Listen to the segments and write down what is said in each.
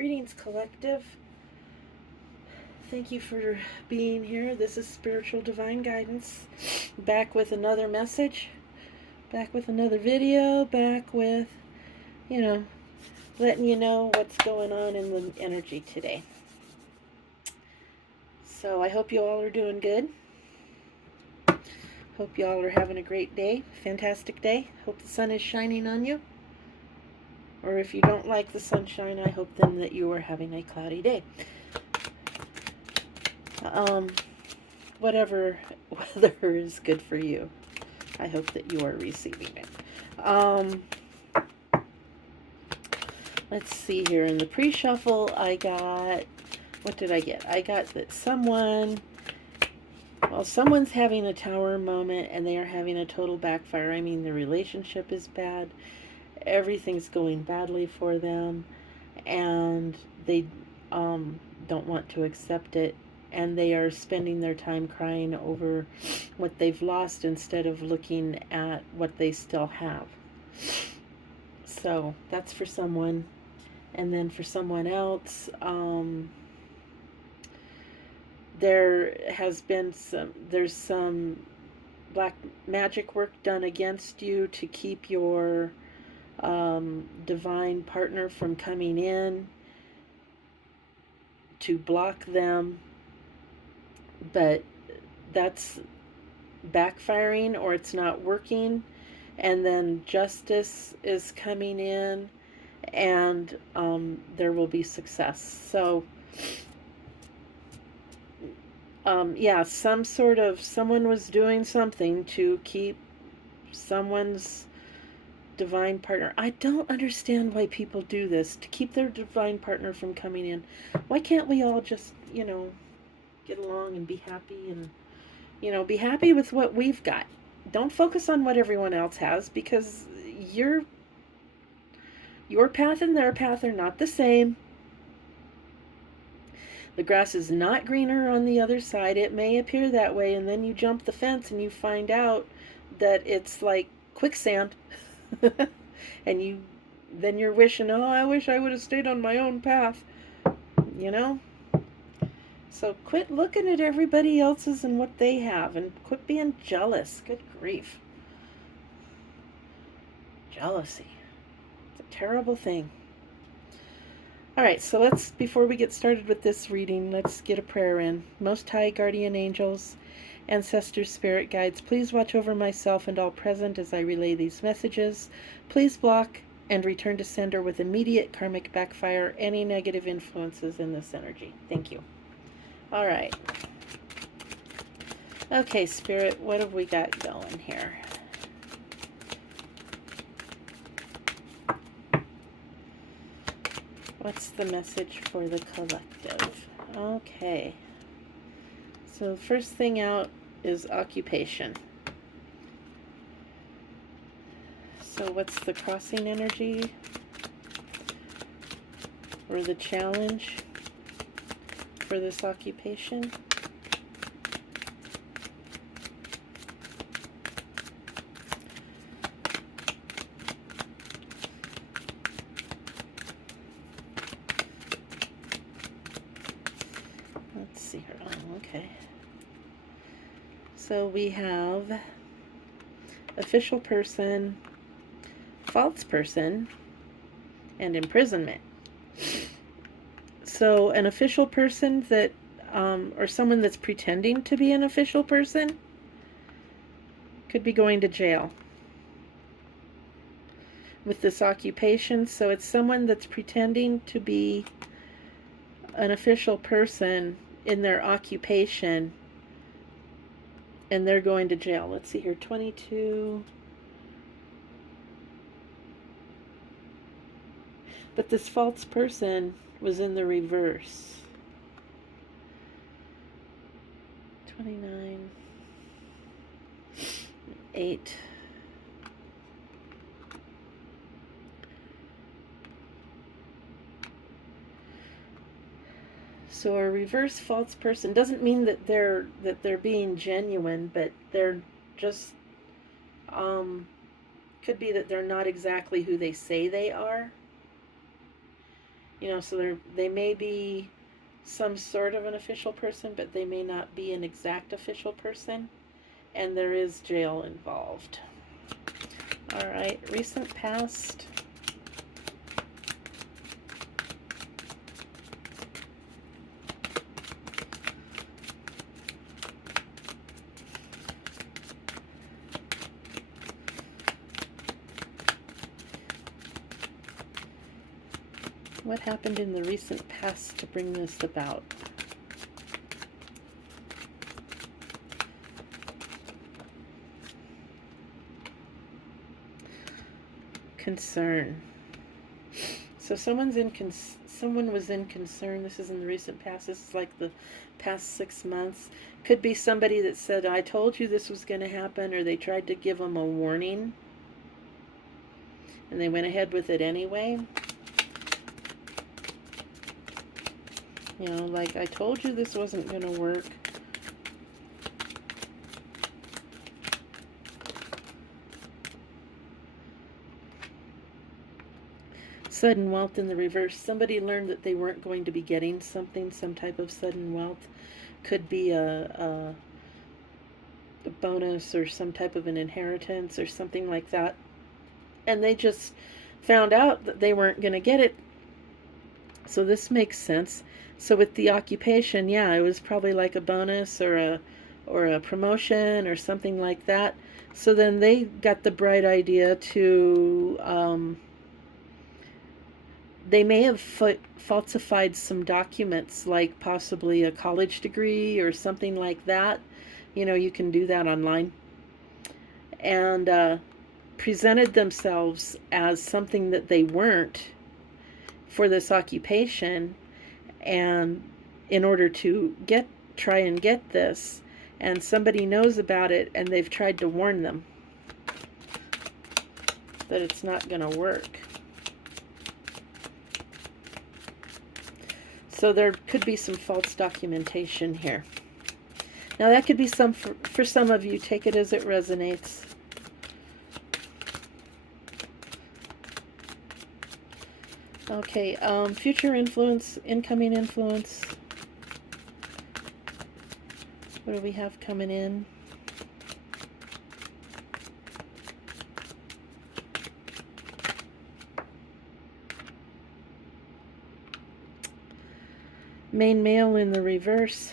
Greetings, collective. Thank you for being here. This is Spiritual Divine Guidance. Back with another message, back with another video, back with, letting you know what's going on in the energy today. So I hope you all are doing good. Hope you all are having a great day, fantastic day. Hope the sun is shining on you. Or if you don't like the sunshine, I hope then that you are having a cloudy day. Whatever weather is good for you, I hope that you are receiving it. Let's see here. In the pre-shuffle, I got, what did I get? I got that someone's having a tower moment and they are having a total backfire. I mean, the relationship is bad. Everything's going badly for them, and they don't want to accept it, and they are spending their time crying over what they've lost instead of looking at what they still have. So that's for someone. And then for someone else, there's some black magic work done against you to keep your divine partner from coming in, to block them, but that's backfiring, or it's not working. And then justice is coming in, and there will be success. So someone was doing something to keep someone's divine partner. I don't understand why people do this to keep their divine partner from coming in. Why can't we all just, get along and be happy, and, be happy with what we've got? Don't focus on what everyone else has, because your path and their path are not the same. The grass is not greener on the other side. It may appear that way, and then you jump the fence and you find out that it's like quicksand. And you're wishing, oh, I wish I would have stayed on my own path. So quit looking at everybody else's and what they have, and quit being jealous. Good grief. Jealousy. It's a terrible thing. All right, so before we get started with this reading, let's get a prayer in. Most High Guardian Angels, Ancestors, Spirit Guides, please watch over myself and all present as I relay these messages. Please block and return to sender with immediate karmic backfire any negative influences in this energy. Thank you. All right. Okay, Spirit, what have we got going here? What's the message for the collective? Okay. So first thing out is occupation. So what's the crossing energy or the challenge for this occupation? Let's see here. Oh, okay. So we have official person, false person, and imprisonment. So an official person that, or someone that's pretending to be an official person, could be going to jail with this occupation. So it's someone that's pretending to be an official person in their occupation, and they're going to jail. Let's see here, 22. But this false person was in the reverse. 29. 8. So a reverse false person doesn't mean that they're being genuine, but they're just could be that they're not exactly who they say they are. So they may be some sort of an official person, but they may not be an exact official person, and there is jail involved. All right, recent past. What happened in the recent past to bring this about? Concern. So someone was in concern. This is in the recent past. This is like the past 6 months. Could be somebody that said, I told you this was going to happen, or they tried to give them a warning and they went ahead with it anyway. Like, I told you this wasn't going to work. Sudden wealth in the reverse. Somebody learned that they weren't going to be getting something, some type of sudden wealth. Could be a bonus or some type of an inheritance or something like that. And they just found out that they weren't going to get it. So this makes sense. So with the occupation, yeah, it was probably like a bonus or a promotion or something like that. So then they got the bright idea to they may have falsified some documents, like possibly a college degree or something like that. You can do that online. And presented themselves as something that they weren't for this occupation, and in order to try and get this, and somebody knows about it, and they've tried to warn them that it's not going to work. So there could be some false documentation here. Now that could be for some of you. Take it as it resonates. Okay, future influence, incoming influence. What do we have coming in? Main male in the reverse.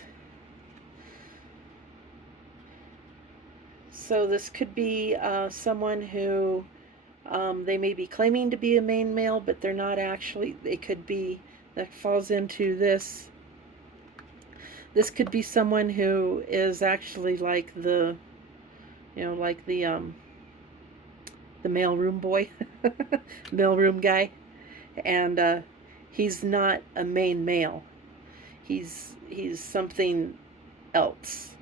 So this could be someone who they may be claiming to be a main male, but they're not actually. They could be, that falls into this. This could be someone who is actually like the mailroom boy, mailroom guy, and he's not a main male. He's something else.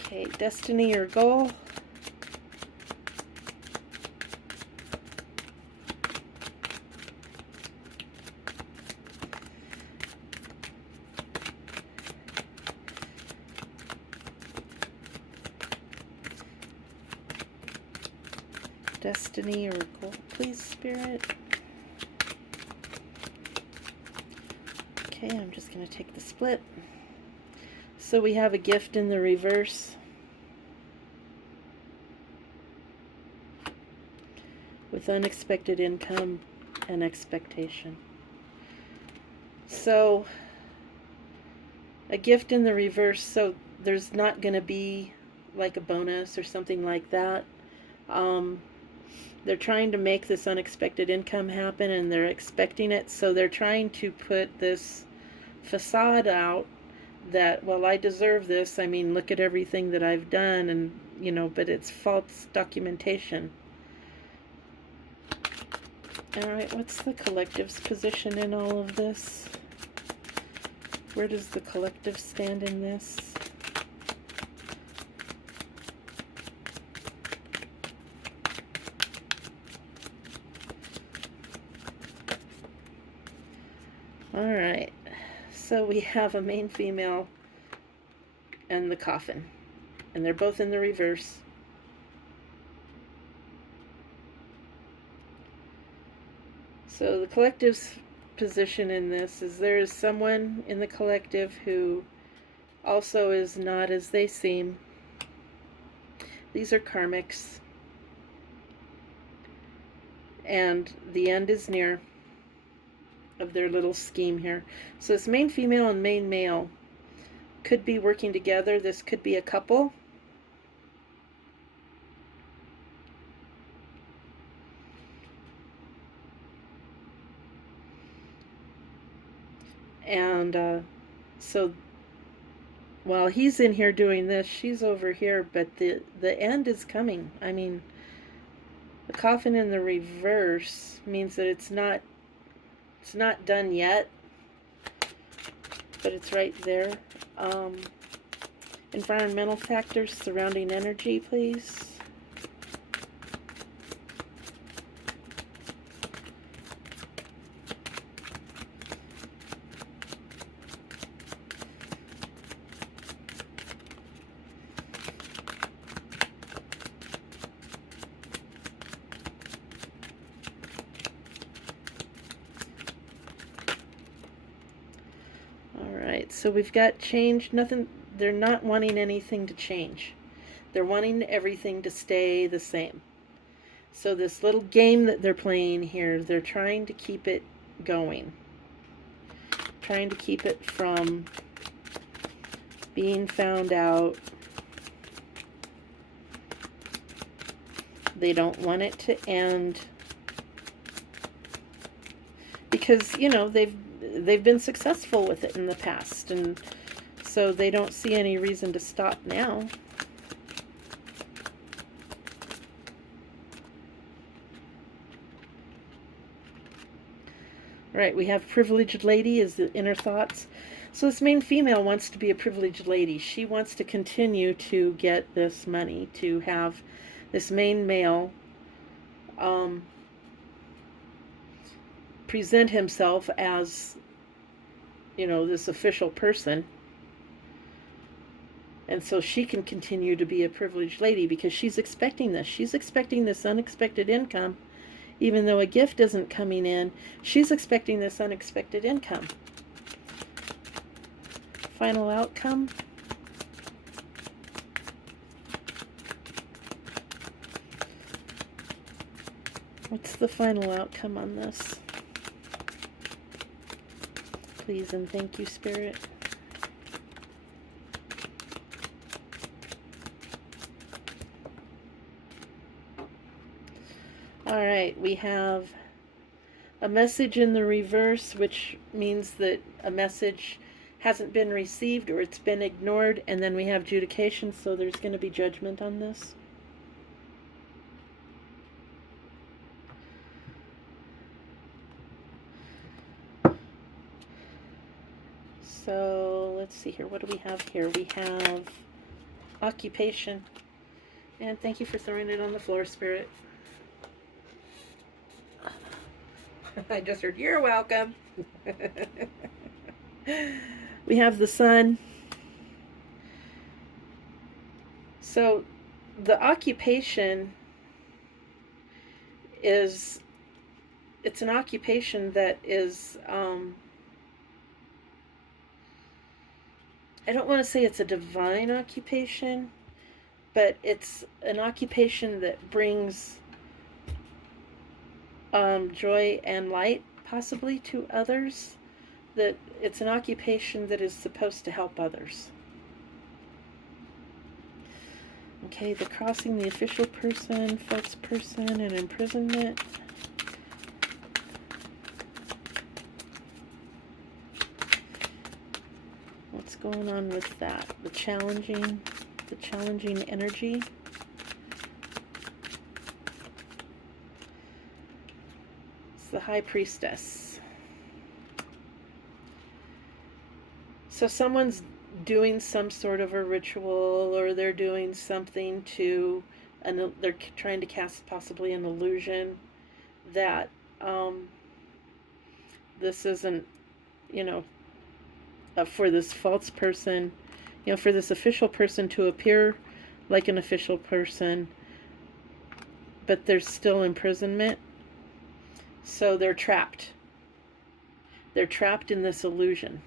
Okay, destiny or goal. Destiny or goal, please, Spirit. Okay, I'm just going to take the split. So we have a gift in the reverse. With unexpected income and expectation. So a gift in the reverse, so there's not going to be like a bonus or something like that. They're trying to make this unexpected income happen, and they're expecting it, so they're trying to put this facade out that, well, I deserve this. I mean, look at everything that I've done, and but it's false documentation. All right, what's the collective's position in all of this? Where does the collective stand in this? All right, so we have a main female and the coffin, and they're both in the reverse. So the collective's position in this is there is someone in the collective who also is not as they seem. These are karmics. And the end is near of their little scheme here. So this main female and main male could be working together. This could be a couple. And so while he's in here doing this, she's over here, but the end is coming. I mean, the coffin in the reverse means that it's not done yet, but it's right there. Environmental factors, surrounding energy, please. So we've got change. Nothing. They're not wanting anything to change. They're wanting everything to stay the same. So this little game that they're playing here, they're trying to keep it going. Trying to keep it from being found out. They don't want it to end. Because, you know, they've been successful with it in the past, and so they don't see any reason to stop now. Right, we have privileged lady is the inner thoughts. So this main female wants to be a privileged lady. She wants to continue to get this money, to have this main male present himself as, you know, this official person. And so she can continue to be a privileged lady because she's expecting this. She's expecting this unexpected income. Even though a gift isn't coming in, she's expecting this unexpected income. Final outcome. What's the final outcome on this? Please and thank you, Spirit. All right, we have a message in the reverse, which means that a message hasn't been received or it's been ignored, and then we have adjudication, so there's going to be judgment on this. So let's see here. What do we have here? We have occupation. And thank you for throwing it on the floor, Spirit. I just heard, you're welcome. We have the sun. So the occupation is, it's an occupation that is, I don't want to say it's a divine occupation, but it's an occupation that brings joy and light possibly to others. That it's an occupation that is supposed to help others. Okay, the crossing, the official person, false person, and imprisonment. What's going on with that? The challenging energy. It's the High Priestess. So someone's doing some sort of a ritual, or they're doing something to, and they're trying to cast possibly an illusion that this isn't, you know, for this false person, you know, for this official person to appear like an official person, but there's still imprisonment. So they're trapped. They're trapped in this illusion.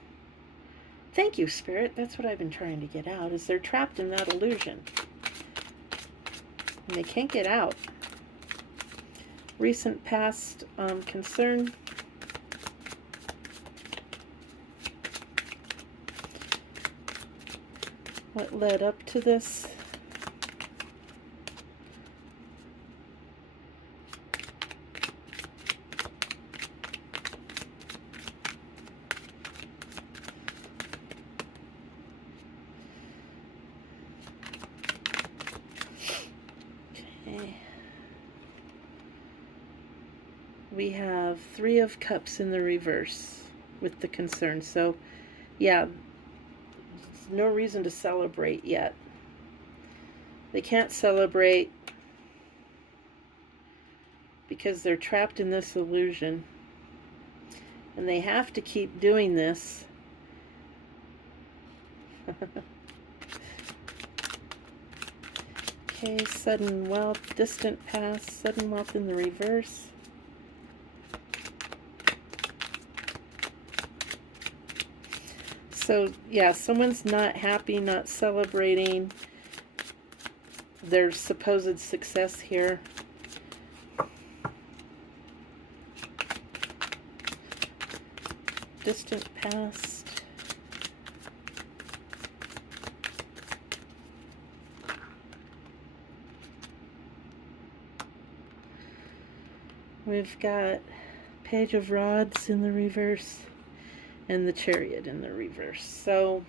Thank you, Spirit. That's what I've been trying to get out, is they're trapped in that illusion. And they can't get out. Recent past concern. What led up to this? Okay. We have Three of Cups in the reverse with the concern. So, yeah, there's no reason to celebrate yet. They can't celebrate because they're trapped in this illusion. And they have to keep doing this. Okay, sudden wealth, distant past, sudden wealth in the reverse. So, yeah, someone's not happy, not celebrating their supposed success here. Distant past. We've got Page of Rods in the reverse and the Chariot in the reverse. So,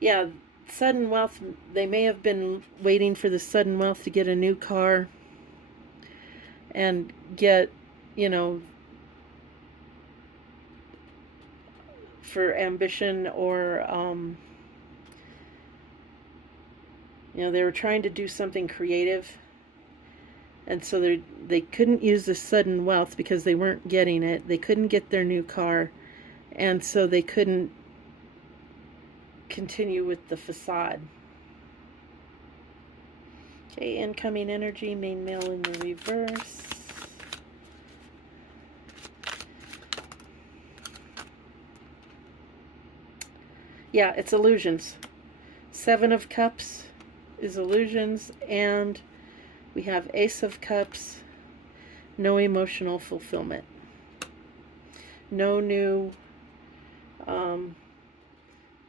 yeah, sudden wealth, they may have been waiting for the sudden wealth to get a new car and get, you know, for ambition, or, you know, they were trying to do something creative. And so they couldn't use the sudden wealth because they weren't getting it. They couldn't get their new car. And so they couldn't continue with the facade. Okay, incoming energy, main male in the reverse. Yeah, it's illusions. Seven of Cups is illusions, and we have Ace of Cups, no emotional fulfillment. No new,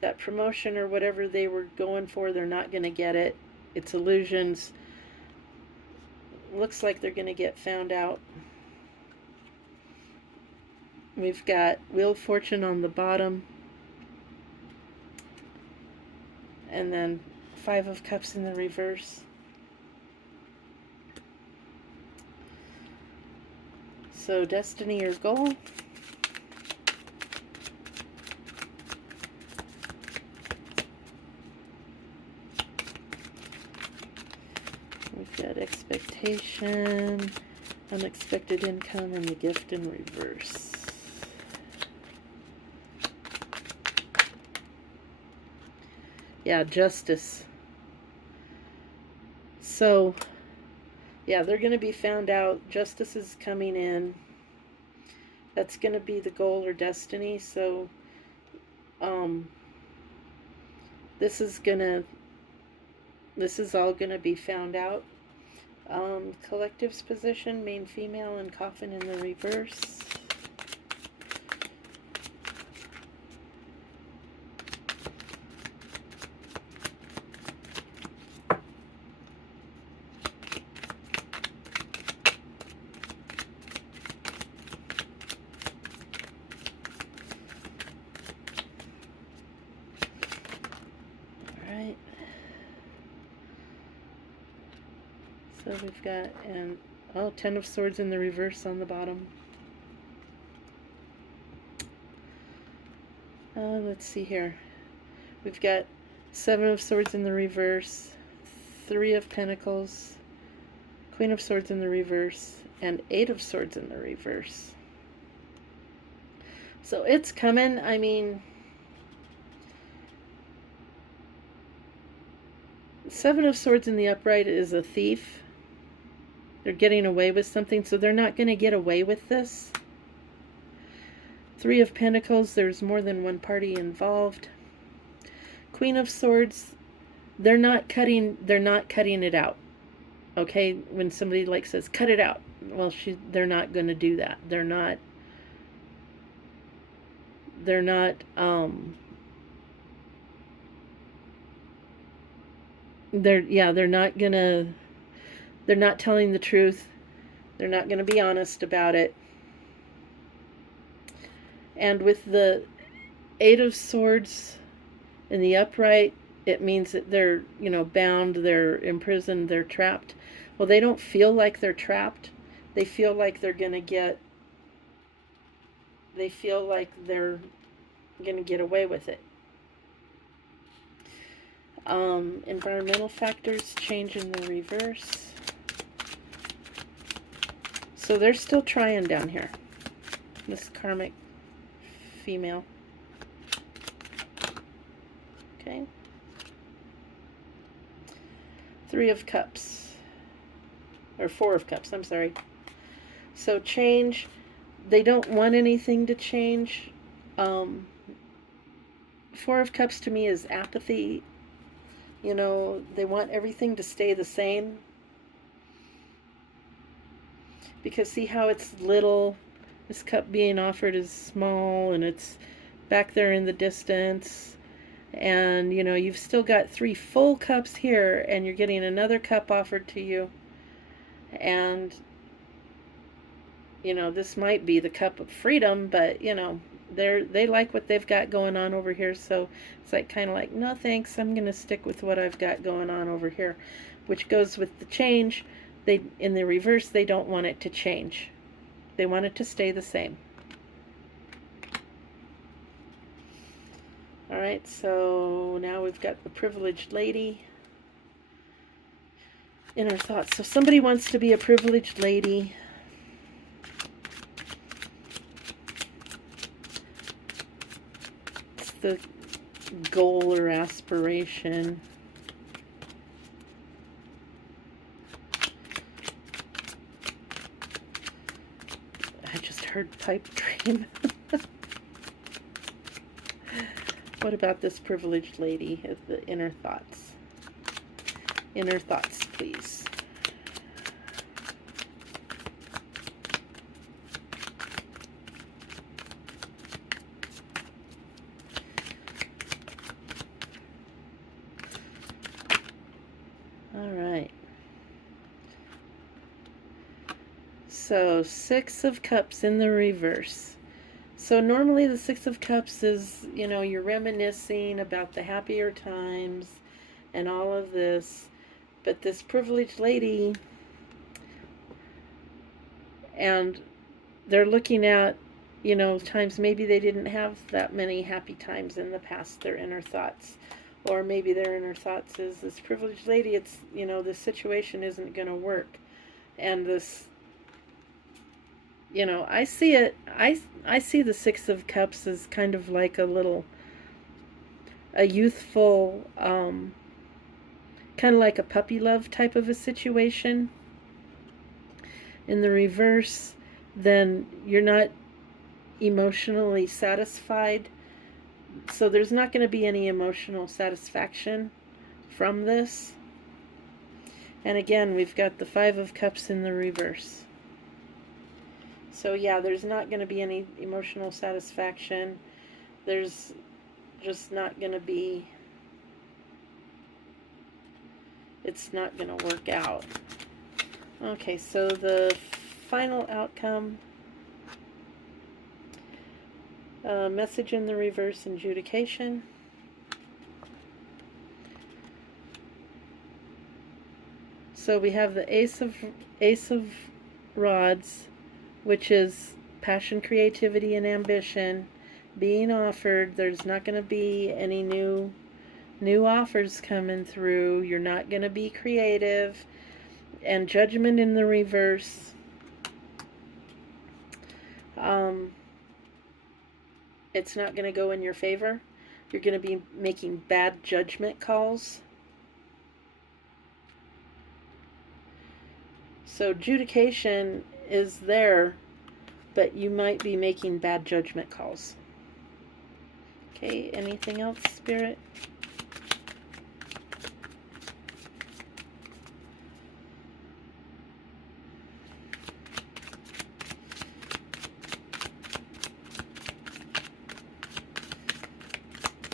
that promotion or whatever they were going for, they're not going to get it. It's illusions. Looks like they're going to get found out. We've got Wheel of Fortune on the bottom. And then Five of Cups in the reverse. So, destiny or goal. We've got expectation, unexpected income, and the gift in reverse. Yeah, justice. So, yeah, they're going to be found out. Justice is coming in. That's going to be the goal or destiny. So, this is all going to be found out. Collective's position, main female and coffin in the reverse. So we've got, and Ten of Swords in the reverse on the bottom. Let's see here. We've got Seven of Swords in the reverse, Three of Pentacles, Queen of Swords in the reverse, and Eight of Swords in the reverse. So it's coming. I mean, Seven of Swords in the upright is a thief. They're getting away with something, so they're not going to get away with this. Three of Pentacles, there's more than one party involved. Queen of Swords, they're not cutting it out. Okay, when somebody like says cut it out, well, they're not going to do that. They're not they're not they're not telling the truth. They're not going to be honest about it. And with the Eight of Swords in the upright, it means that they're, bound, they're imprisoned, they're trapped. Well, they don't feel like they're trapped. They feel like they're going to get away with it. Environmental factors change in the reverse. So they're still trying down here. This karmic female. Okay. Three of Cups. Or Four of Cups, I'm sorry. So change. They don't want anything to change. Four of Cups to me is apathy. They want everything to stay the same. Because see how it's little? This cup being offered is small, and it's back there in the distance. And, you've still got three full cups here, and you're getting another cup offered to you. And, this might be the cup of freedom, but, they like what they've got going on over here. So it's kind of like, no thanks, I'm going to stick with what I've got going on over here. Which goes with the change. In the reverse, they don't want it to change. They want it to stay the same. All right, so now we've got the privileged lady. Inner thoughts. So somebody wants to be a privileged lady. It's the goal or aspiration. I just heard pipe dream. What about this privileged lady of the inner thoughts? Inner thoughts, please. All right. So, Six of Cups in the reverse. So normally the Six of Cups is, you're reminiscing about the happier times and all of this. But this privileged lady, and they're looking at, times maybe they didn't have that many happy times in the past, their inner thoughts. Or maybe their inner thoughts is this privileged lady, it's, this situation isn't going to work. And this, I see it, I see the Six of Cups as kind of like a youthful, kind of like a puppy love type of a situation. In the reverse, then you're not emotionally satisfied. So there's not going to be any emotional satisfaction from this. And again, we've got the Five of Cups in the reverse. So yeah, there's not going to be any emotional satisfaction. There's just not going to be, it's not going to work out. Okay, so the final outcome, message in the reverse, adjudication. So we have the Ace of Rods, which is passion, creativity, and ambition being offered. There's not going to be any new offers coming through. You're not going to be creative. And Judgment in the reverse. It's not going to go in your favor. You're going to be making bad judgment calls. So adjudication is there, but you might be making bad judgment calls. Okay, anything else, Spirit?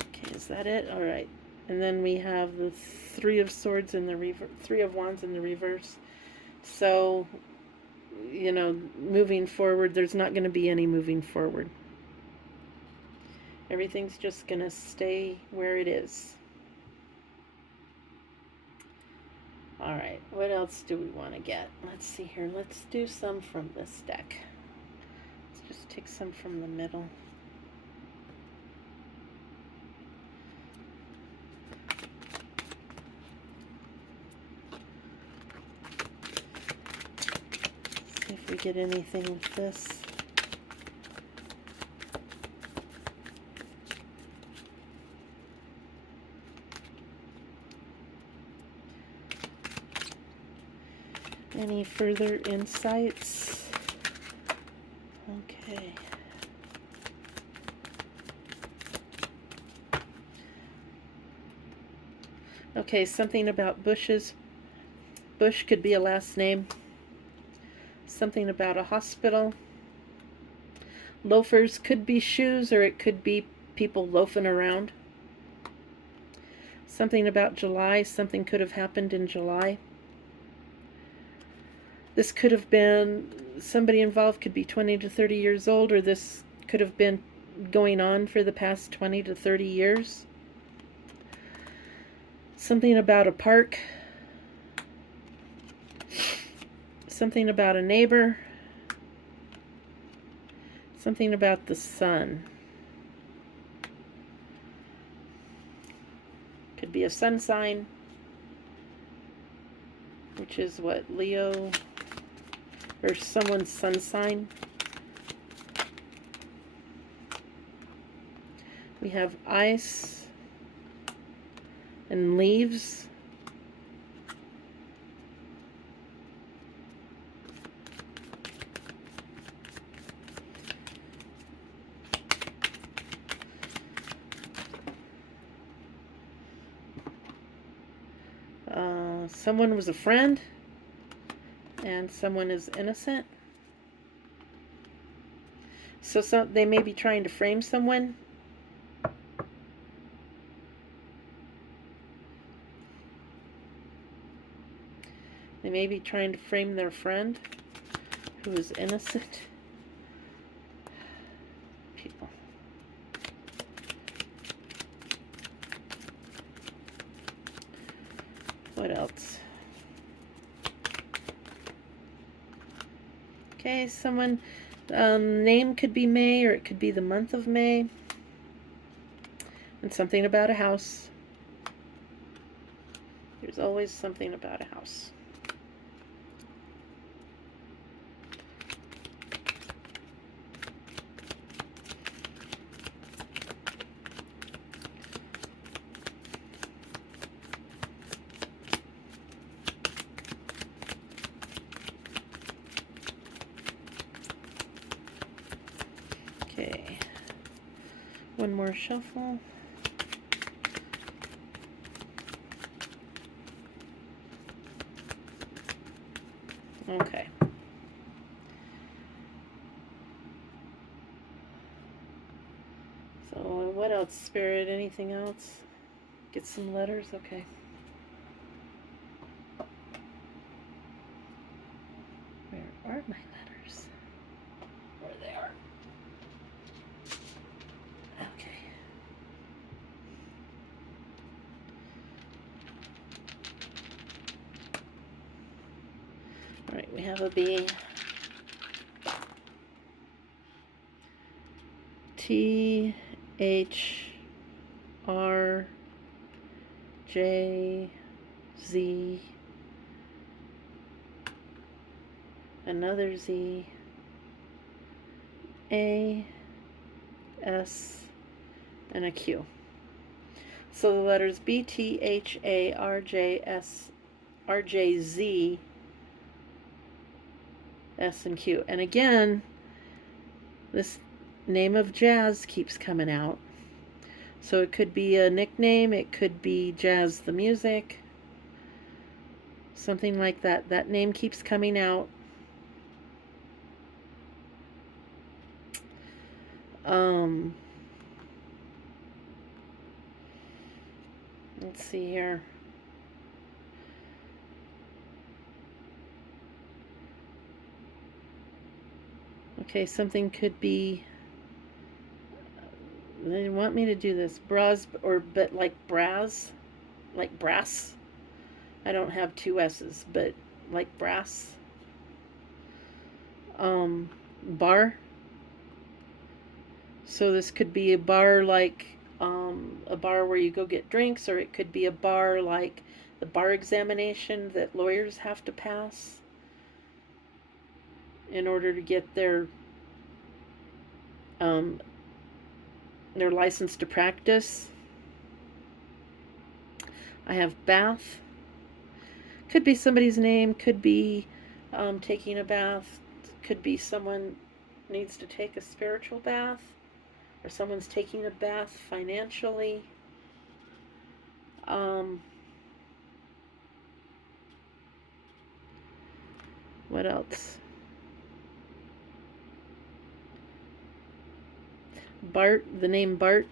Okay, is that it? All right. And then we have the Three of Swords in the reverse, Three of Wands in the reverse. So, you know, moving forward, there's not going to be any moving forward. Everything's just going to stay where it is. All right, what else do we want to get? Let's see here. Let's do some from this deck. Let's just take some from the middle. See if we get anything with this. Any further insights? Okay. Okay, something about bushes. Bush could be a last name. Something about a hospital. Loafers could be shoes, or it could be people loafing around. Something about July. Something could have happened in July. This could have been, somebody involved could be 20 to 30 years old, or this could have been going on for the past 20 to 30 years. Something about a park. Something about a neighbor. Something about the sun. Could be a sun sign, which is what, Leo, or someone's sun sign. We have ice and leaves. Someone was a friend, and someone is innocent. So they may be trying to frame someone. They may be trying to frame their friend who is innocent. People. What else? Okay, someone, name could be May, or it could be the month of May. And something about a house. There's always something about a house. Okay, one more shuffle. Okay. So what else, Spirit? Anything else? Get some letters? Okay. Where are my letters? There they are. Okay. All right, we have a B. T H R J Z, another Z, A S, and a Q. So the letters B, T, H, A, R, J, S, R, J, Z S and Q. And again, this name of Jazz keeps coming out. So it could be a nickname, it could be Jazz the music, something like that. That name keeps coming out. Let's see here. Okay, something could be, they want me to do this, bras, or, but like brass, like brass. I don't have two S's, but like brass. Bar. So this could be a bar like a bar where you go get drinks, or it could be a bar like the bar examination that lawyers have to pass in order to get their license to practice. I have bath. Could be somebody's name, could be taking a bath, could be someone needs to take a spiritual bath, or someone's taking a bath financially. What else? Bart, the name Bart.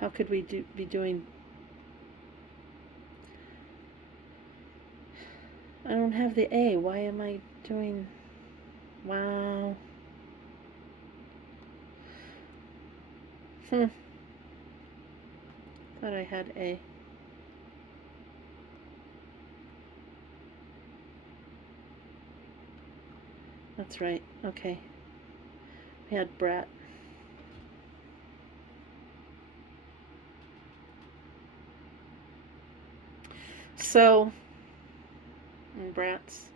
How could we be doing? I don't have the A. Why am I doing? Wow. Thought I had A. That's right. Okay. We had Brat. So, brats.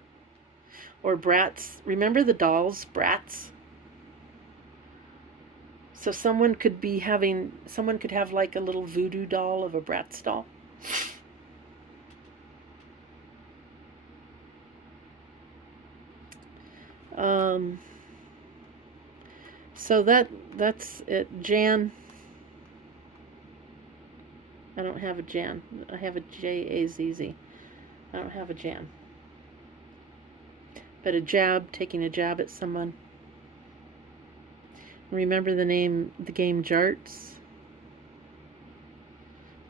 Or brats. Remember the dolls? Brats? So someone could have like a little voodoo doll of a Bratz doll. So that's it. Jan. I don't have a Jan. I have a Jazz. I don't have a Jan. But a jab, taking a jab at someone. Remember the game Jarts?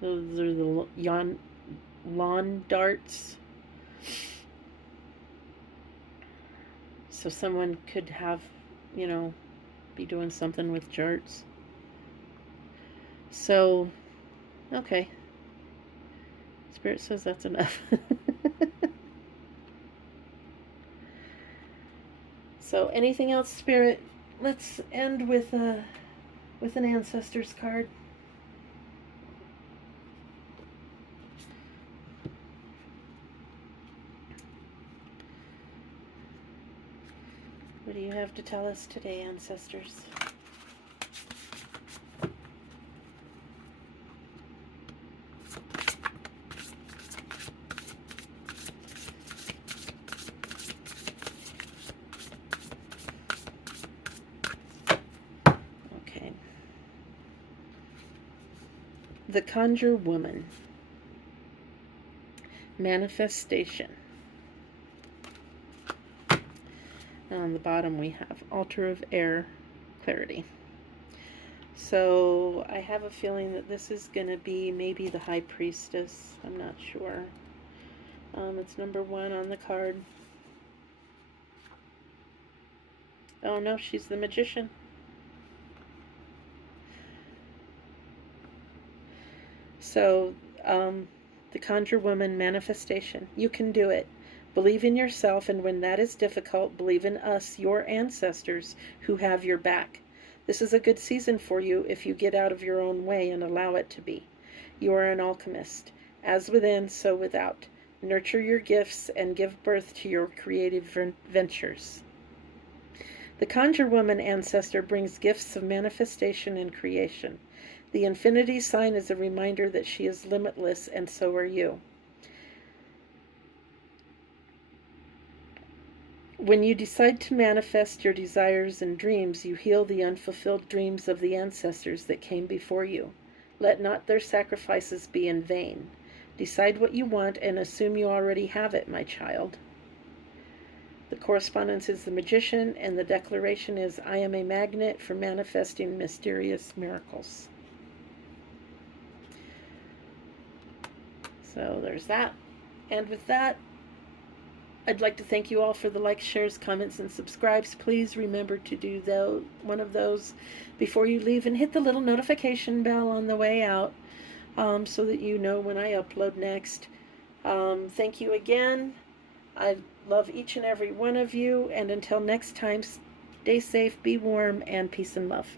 Those are the lawn darts. So someone could have, be doing something with Jarts. So, okay. Spirit says that's enough. So, anything else, Spirit? Let's end with an Ancestors card. What do you have to tell us today, Ancestors? Okay. The Conjure Woman. Manifestation. And on the bottom we have Altar of Air, Clarity. So I have a feeling that this is going to be maybe the High Priestess. I'm not sure. It's number 1 on the card. Oh no, she's the Magician. So, the Conjure Woman, Manifestation. You can do it. Believe in yourself, and when that is difficult, believe in us, your ancestors, who have your back. This is a good season for you if you get out of your own way and allow it to be. You are an alchemist. As within, so without. Nurture your gifts and give birth to your creative ventures. The Conjure Woman ancestor brings gifts of manifestation and creation. The infinity sign is a reminder that she is limitless, and so are you. When you decide to manifest your desires and dreams, you heal the unfulfilled dreams of the ancestors that came before you. Let not their sacrifices be in vain. Decide what you want and assume you already have it, my child. The correspondence is the magician, and the declaration is, I am a magnet for manifesting mysterious miracles. So there's that. And with that, I'd like to thank you all for the likes, shares, comments, and subscribes. Please remember to do one of those before you leave, and hit the little notification bell on the way out so that you know when I upload next. Thank you again. I love each and every one of you, and until next time, stay safe, be warm, and peace and love.